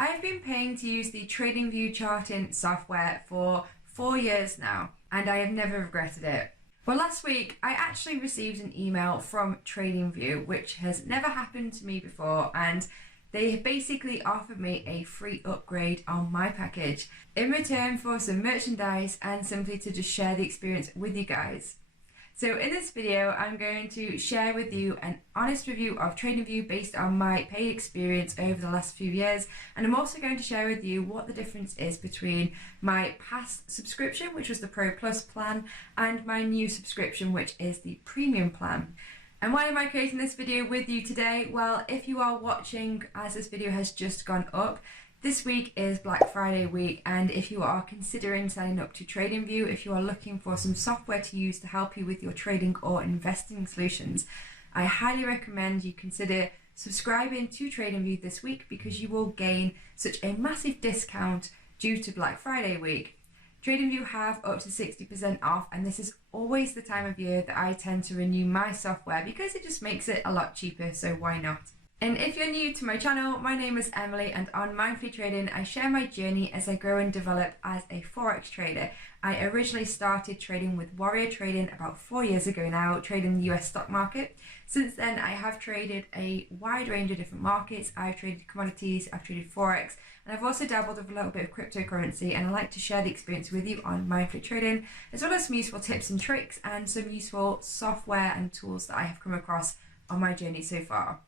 I've been paying to use the Tradingview charting software for 4 years now, and I have never regretted it. Well, last week I actually received an email from Tradingview, which has never happened to me before, and they basically offered me a free upgrade on my package in return for some merchandise and simply to just share the experience with you guys. So in this video, I'm going to share with you an honest review of Tradingview based on my paid experience over the last few years. And I'm also going to share with you what the difference is between my past subscription, which was the Pro Plus plan, and my new subscription, which is the Premium plan. And why am I creating this video with you today? Well, if you are watching as this video has just gone up, this week is Black Friday week, and if you are considering signing up to Tradingview, if you are looking for some software to use to help you with your trading or investing solutions, I highly recommend you consider subscribing to Tradingview this week because you will gain such a massive discount due to Black Friday week. Tradingview have up to 60% off, and this is always the time of year that I tend to renew my software because it just makes it a lot cheaper, so why not? And if you're new to my channel, my name is Emily, and on Mindfully Trading I share my journey as I grow and develop as a forex trader. I originally started trading with Warrior Trading about 4 years ago now, trading the US stock market. Since then I have traded a wide range of different markets. I've traded commodities, I've traded forex, and I've also dabbled with a little bit of cryptocurrency, and I like to share the experience with you on Mindfully Trading, as well as some useful tips and tricks and some useful software and tools that I have come across on my journey so far.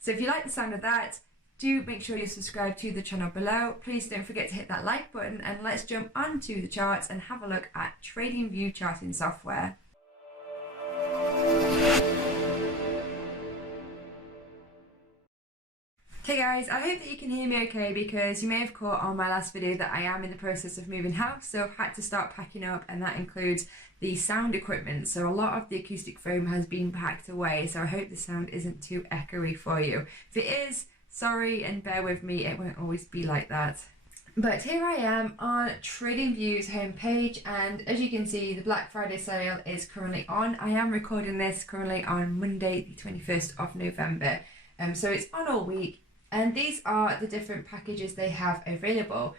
So if you like the sound of that, do make sure you're subscribed to the channel below. Please don't forget to hit that like button, and let's jump onto the charts and have a look at Tradingview charting software. Hey guys, I hope that you can hear me okay, because you may have caught on my last video that I am in the process of moving house, so I've had to start packing up, and that includes the sound equipment. So a lot of the acoustic foam has been packed away, so I hope the sound isn't too echoey for you. If it is, sorry, and bear with me, it won't always be like that. But here I am on Tradingview's homepage, and as you can see, the Black Friday sale is currently on. I am recording this currently on Monday, the 21st of November, so it's on all week. And these are the different packages they have available.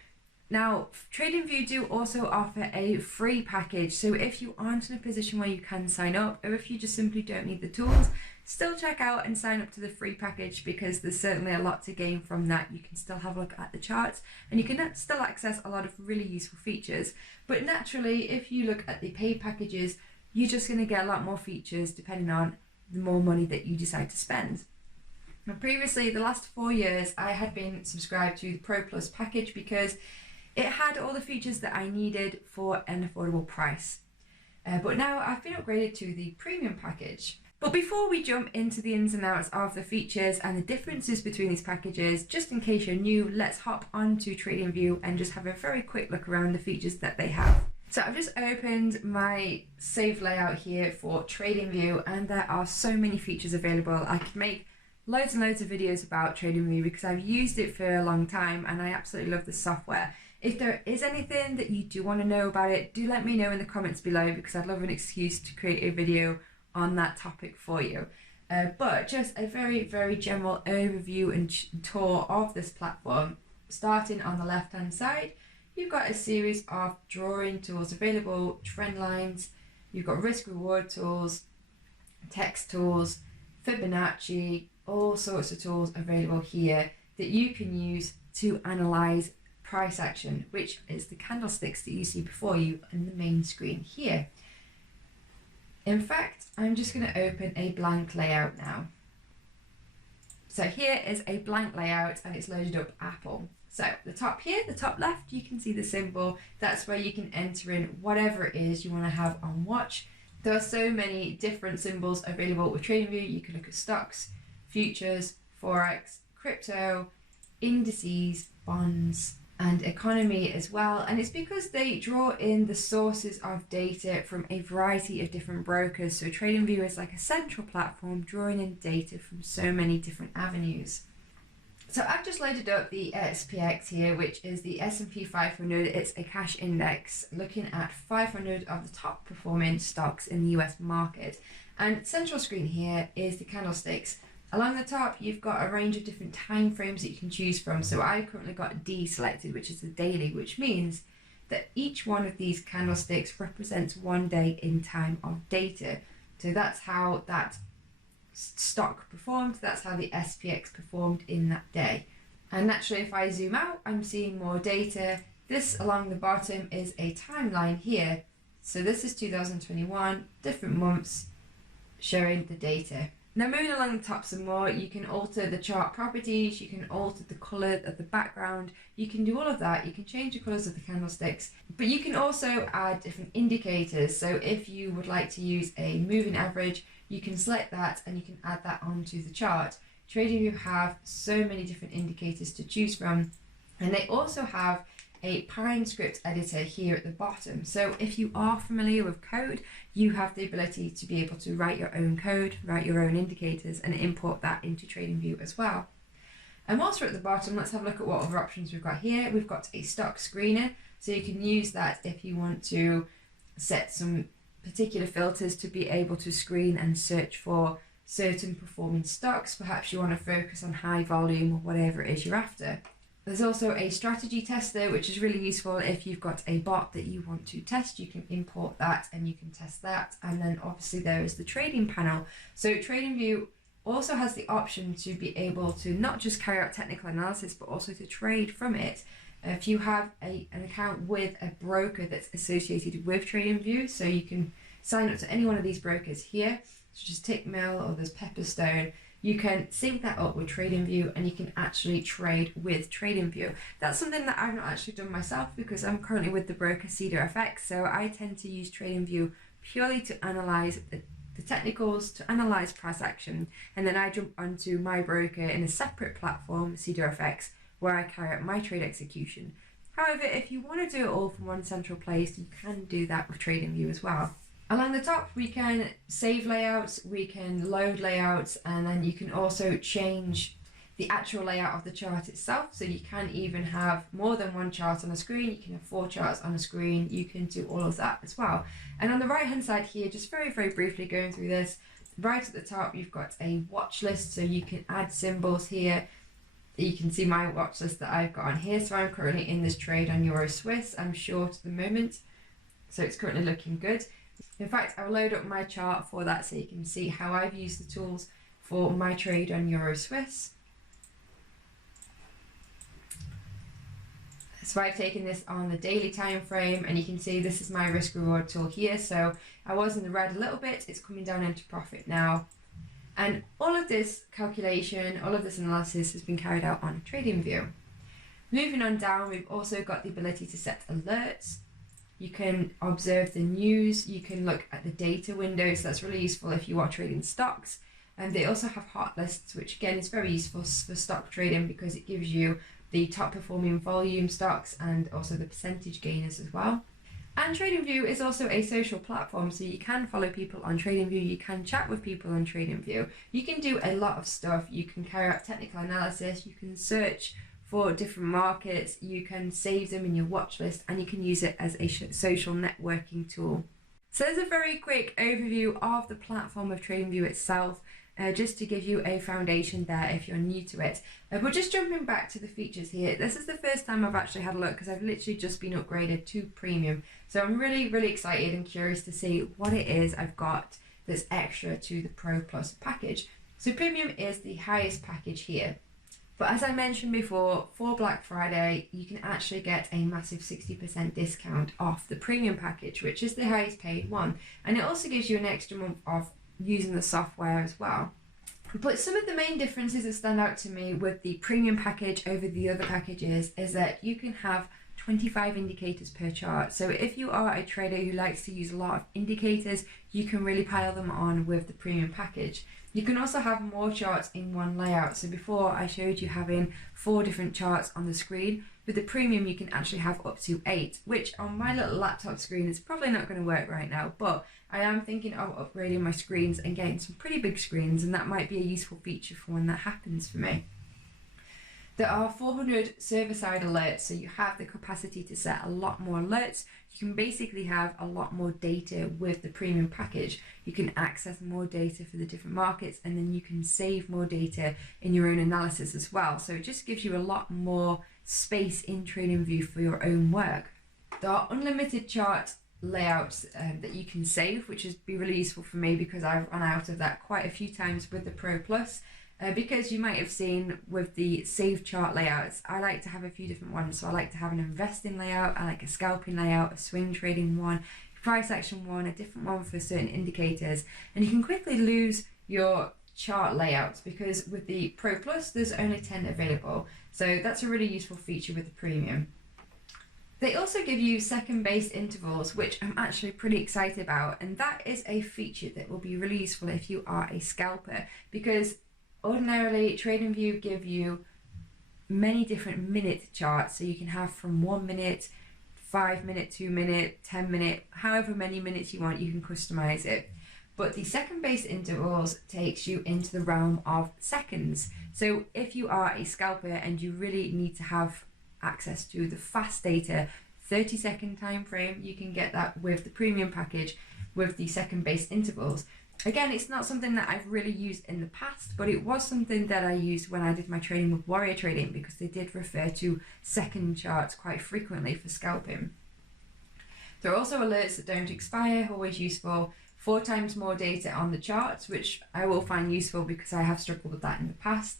Now, Tradingview do also offer a free package, so if you aren't in a position where you can sign up, or if you just simply don't need the tools, still check out and sign up to the free package, because there's certainly a lot to gain from that. You can still have a look at the charts, and you can still access a lot of really useful features. But naturally, if you look at the paid packages, you're just going to get a lot more features depending on the more money that you decide to spend. Now, previously, the last 4 years, I had been subscribed to the Pro Plus package because it had all the features that I needed for an affordable price. But now I've been upgraded to the Premium package. But before we jump into the ins and outs of the features and the differences between these packages, just in case you're new, let's hop onto Tradingview and just have a very quick look around the features that they have. So I've just opened my save layout here for Tradingview, and there are so many features available. I could make loads and loads of videos about Tradingview because I've used it for a long time and I absolutely love the software. If there is anything that you do want to know about it, do let me know in the comments below, because I'd love an excuse to create a video on that topic for you. But just a very, very general overview and tour of this platform. Starting on the left hand side, you've got a series of drawing tools available, trend lines, you've got risk reward tools, text tools, Fibonacci, all sorts of tools available here that you can use to analyze price action, which is the candlesticks that you see before you in the main screen here. In fact, I'm just going to open a blank layout now. So here is a blank layout, and it's loaded up Apple. So the top here, the top left, you can see the symbol. That's where you can enter in whatever it is you want to have on watch. There are so many different symbols available with Tradingview. You can look at stocks, futures, forex, crypto, indices, bonds, and economy as well. And it's because they draw in the sources of data from a variety of different brokers. So Tradingview is like a central platform drawing in data from so many different avenues. So I've just loaded up the SPX here, which is the S&P 500. It's a cash index looking at 500 of the top performing stocks in the US market. And central screen here is the candlesticks Along the top, you've got a range of different time frames that you can choose from. So I currently got D selected, which is the daily, which means that each one of these candlesticks represents 1 day in time of data. So that's how that stock performed, that's how the SPX performed in that day. And naturally, if I zoom out, I'm seeing more data. This along the bottom is a timeline here. So this is 2021, different months showing the data. Now moving along the top some more, you can alter the chart properties, you can alter the colour of the background, you can do all of that, you can change the colours of the candlesticks, but you can also add different indicators. So if you would like to use a moving average, you can select that and you can add that onto the chart. Tradingview have so many different indicators to choose from, and they also have a Pine script editor here at the bottom. So if you are familiar with code, you have the ability to be able to write your own code, write your own indicators, and import that into Tradingview as well. And whilst we're at the bottom, let's have a look at what other options we've got here. We've got a stock screener, so you can use that if you want to set some particular filters to be able to screen and search for certain performing stocks. Perhaps you want to focus on high volume or whatever it is you're after. There's also a strategy tester, which is really useful if you've got a bot that you want to test. You can import that and you can test that. And then obviously there is the trading panel. So Tradingview also has the option to be able to not just carry out technical analysis, but also to trade from it. If you have an account with a broker that's associated with Tradingview, so you can sign up to any one of these brokers here, such as Tickmill or there's Pepperstone. You can sync that up with Tradingview and you can actually trade with Tradingview. That's something that I've not actually done myself because I'm currently with the broker CedarFX, so I tend to use Tradingview purely to analyse the technicals, to analyse price action, and then I jump onto my broker in a separate platform, CedarFX, where I carry out my trade execution. However, if you want to do it all from one central place, you can do that with Tradingview as well. Along the top, we can save layouts, we can load layouts, and then you can also change the actual layout of the chart itself. So you can even have more than one chart on a screen, you can have 4 charts on a screen, you can do all of that as well. And on the right hand side here, just very, very briefly going through this, right at the top, you've got a watch list, so you can add symbols here. You can see my watch list that I've got on here. So I'm currently in this trade on Euro Swiss. I'm short at the moment, so it's currently looking good. In fact, I'll load up my chart for that so you can see how I've used the tools for my trade on Euro Swiss. So I've taken this on the daily time frame and you can see this is my risk reward tool here. So I was in the red a little bit, it's coming down into profit now. And all of this calculation, all of this analysis has been carried out on Tradingview. Moving on down, we've also got the ability to set alerts. You can observe the news, you can look at the data windows. That's really useful if you are trading stocks. And they also have hot lists, which again is very useful for stock trading because it gives you the top performing volume stocks and also the percentage gainers as well. And Tradingview is also a social platform, so you can follow people on Tradingview, you can chat with people on Tradingview, you can do a lot of stuff, you can carry out technical analysis, you can search for different markets, you can save them in your watch list, and you can use it as a social networking tool. So there's a very quick overview of the platform of Tradingview itself, just to give you a foundation there if you're new to it. But just jumping back to the features here, this is the first time I've actually had a look because I've literally just been upgraded to Premium. So I'm really, really excited and curious to see what it is I've got that's extra to the Pro Plus package. So Premium is the highest package here. But as I mentioned before, for Black Friday, you can actually get a massive 60% discount off the Premium package, which is the highest paid one. And it also gives you an extra month of using the software as well. But some of the main differences that stand out to me with the Premium package over the other packages is that you can have 25 indicators per chart. So if you are a trader who likes to use a lot of indicators, you can really pile them on with the Premium package. You can also have more charts in one layout. So before I showed you having 4 different charts on the screen. With the Premium you can actually have up to 8, which on my little laptop screen is probably not going to work right now, but I am thinking of upgrading my screens and getting some pretty big screens, and that might be a useful feature for when that happens for me. There are 400 server-side alerts, so you have the capacity to set a lot more alerts. You can basically have a lot more data with the premium package. You can access more data for the different markets, and then you can save more data in your own analysis as well. So it just gives you a lot more space in TradingView for your own work. There are unlimited chart layouts that you can save, which has been really useful for me because I've run out of that quite a few times with the Pro Plus. Because you might have seen with the save chart layouts, I like to have a few different ones. So I like to have an investing layout, I like a scalping layout, a swing trading one, price action one, a different one for certain indicators. And you can quickly lose your chart layouts because with the Pro Plus, there's only 10 available. So that's a really useful feature with the Premium. They also give you second-based intervals, which I'm actually pretty excited about. And that is a feature that will be really useful if you are a scalper, because ordinarily, TradingView give you many different minute charts, so you can have from 1 minute, 5 minute, 2 minute, 10 minute, however many minutes you want, you can customize it. But the second-based intervals takes you into the realm of seconds. So if you are a scalper and you really need to have access to the fast data, 30-second time frame, you can get that with the premium package with the second-based intervals. Again, it's not something that I've really used in the past, but it was something that I used when I did my training with Warrior Trading, because they did refer to second charts quite frequently for scalping. There are also alerts that don't expire, always useful. 4 times more data on the charts, which I will find useful because I have struggled with that in the past.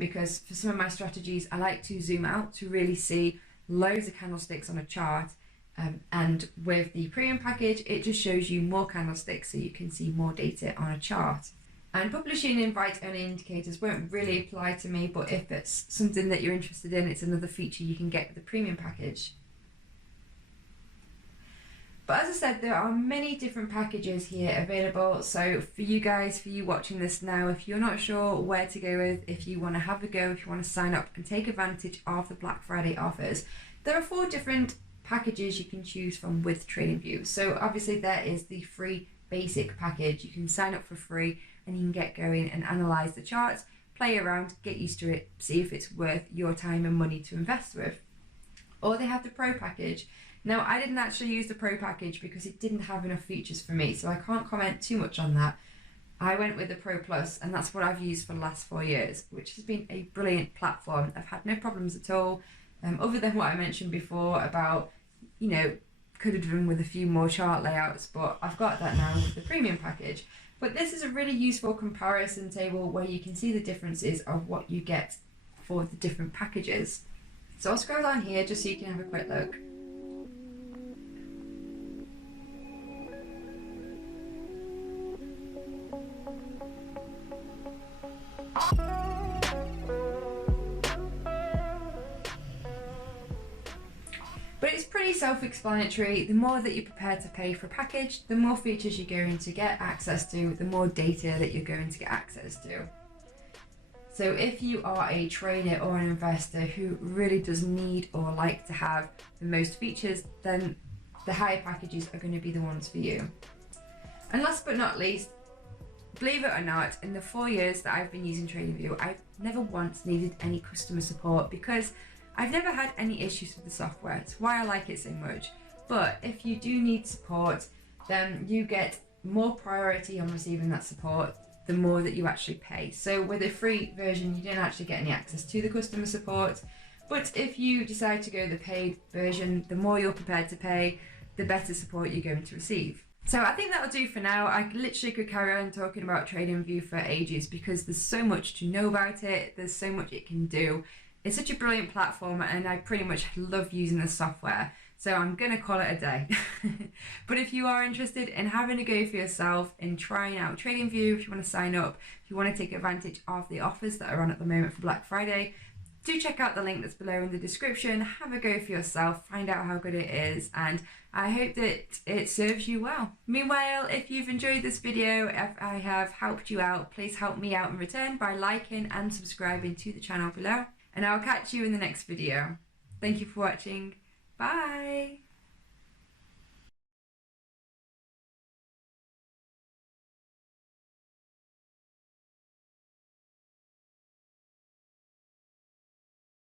Because for some of my strategies, I like to zoom out to really see loads of candlesticks on a chart. And with the premium package, it just shows you more candlesticks so you can see more data on a chart. And publishing invite-only indicators won't really apply to me, but if it's something that you're interested in, it's another feature you can get with the premium package. But as I said, there are many different packages here available. So for you guys, for you watching this now, if you're not sure where to go with, if you want to have a go, if you want to sign up and take advantage of the Black Friday offers, there are 4 different packages you can choose from with TradingView. So obviously there is the free basic package. You can sign up for free and you can get going and analyze the charts, play around, get used to it, see if it's worth your time and money to invest with. Or they have the Pro package. Now, I didn't actually use the Pro package because it didn't have enough features for me, so I can't comment too much on that. I went with the Pro Plus, and that's what I've used for the last 4 years, which has been a brilliant platform. I've had no problems at all, other than what I mentioned before about, could have done with a few more chart layouts, but I've got that now with the premium package. But this is a really useful comparison table where you can see the differences of what you get for the different packages. So I'll scroll down here just so you can have a quick look. But it's pretty self-explanatory. The more that you're prepared to pay for a package, the more features you're going to get access to, the more data that you're going to get access to. So if you are a trader or an investor who really does need or like to have the most features, then the higher packages are going to be the ones for you. And last but not least, believe it or not, in the 4 years that I've been using TradingView, I've never once needed any customer support because I've never had any issues with the software. It's why I like it so much. But if you do need support, then you get more priority on receiving that support the more that you actually pay. So with a free version, you don't actually get any access to the customer support. But if you decide to go the paid version, the more you're prepared to pay, the better support you're going to receive. So I think that'll do for now. I literally could carry on talking about TradingView for ages because there's so much to know about it. There's so much it can do. It's such a brilliant platform and I pretty much love using the software. So I'm going to call it a day. But if you are interested in having a go for yourself, in trying out TradingView, if you want to sign up, if you want to take advantage of the offers that are on at the moment for Black Friday, do check out the link that's below in the description. Have a go for yourself, find out how good it is, and I hope that it serves you well. Meanwhile, if you've enjoyed this video, if I have helped you out, please help me out in return by liking and subscribing to the channel below. And I'll catch you in the next video. Thank you for watching. Bye!